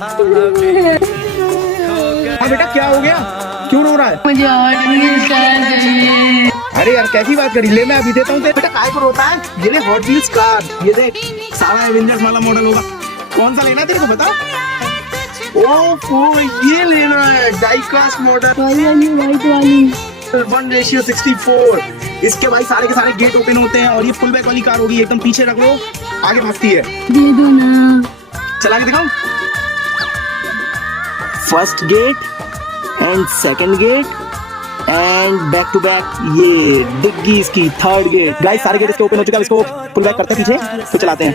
हाँ बेटा, क्या हो गया, क्यों रो रहा है? मुझे और कार चाहिए। अरे यार कैसी बात करी, ले मैं अभी देता हूँ। बेटा काय को रोता है, ये ले हॉट व्हील्स कार, ये देख सारा एवेंजर्स वाला मॉडल होगा। कौन सा लेना है तेरे को बता। ओफो, ये लेना है डाई कास्ट मॉडल वाइट वाली 1:64। इसके भाई सारे के सारे गेट ओपन होते हैं और ये फुल बैक वाली कार होगी, एकदम पीछे रख लो, आगे भागती है। दे दो ना। चला के दिखाऊं। First gate and second gate and back to back, ये डिग्गी इसकी थर्ड गेट। गाइस सारे गेट इसके ओपन हो चुका है, इसको फुल बैक करते हैं पीछे, फिर चलाते हैं।